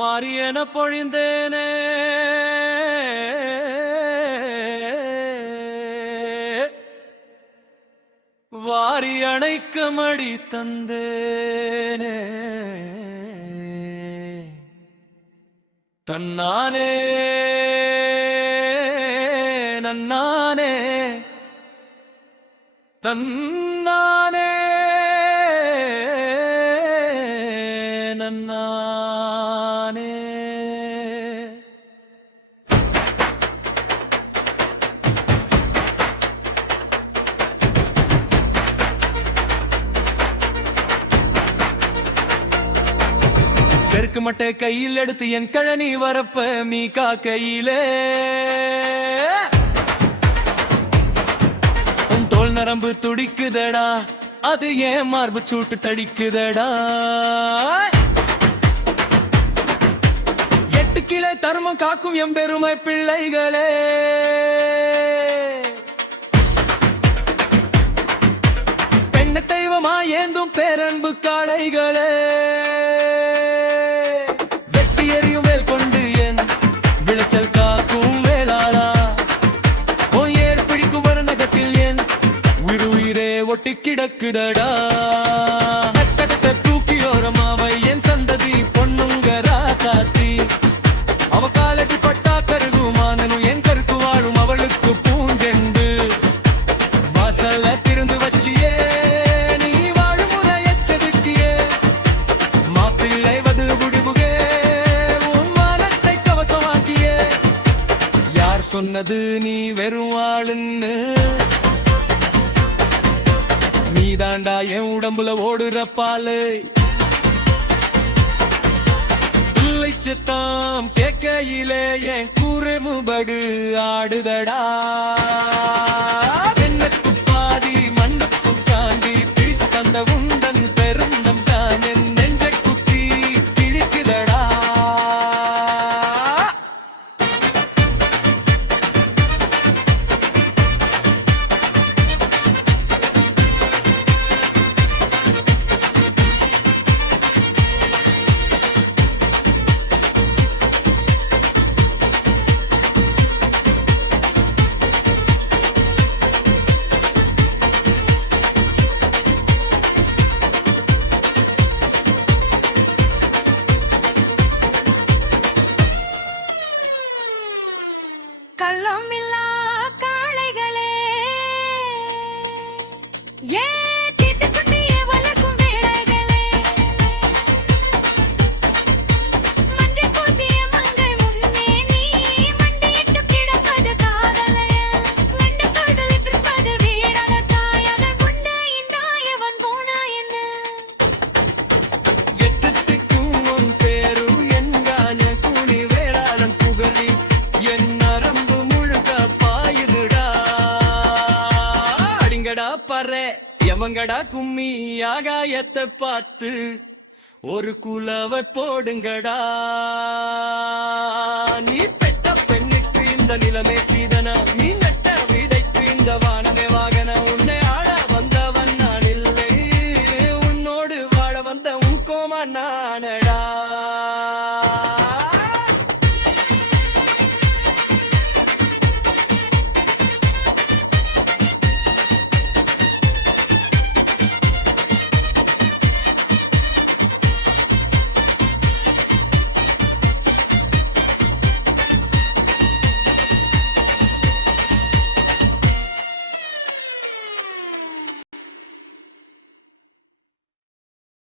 மாறி என பொழிந்தேனே. வாரி அணைக்க மடி தந்தேனே. தன்னானே நன்னானே. தன் நன்னானே பெருக்கு மட்டை கையில் எடுத்து என் கழனி வரப்ப மீகா கையிலே. உன் தோல் நரம்பு துடிக்குதடா அது ஏன் மார்பு சூட்டு தடிக்குதடா? தர்மம் காக்கும் எம் பெருமை பிள்ளைகளே. பெண்ண தெய்வமா ஏந்தும் பேரன்பு காளைகளே. வெட்டி எறியும் வேல் கொண்டு என் விளைச்சல் காக்கும் வேளாளா. ஓ என் உயிர் உயிரே ஒட்டி கிடக்குதடா. சொன்னது நீ வெறும் ஆளுன்னு. நீதாண்டா என் உடம்புல ஓடுற பாலு. பிள்ளை சித்தம் கேட்கையிலே என் குறுமுபடு ஆடுதடா. கள்ளமில்லா காளைகளே. ஏ எவங்கடா கும்மி ஆகாயத்தை பார்த்து ஒரு குலவை போடுங்கடா. நீ பெட்ட பெண்ணுக்கு இந்த நிலமே சீதனா நீ நட்ட விதைக்கு இந்த வானமே வாகன. உன்னை ஆட வந்தவன் நான் இல்லை உன்னோடு வாழ வந்த உன் கோமா நான்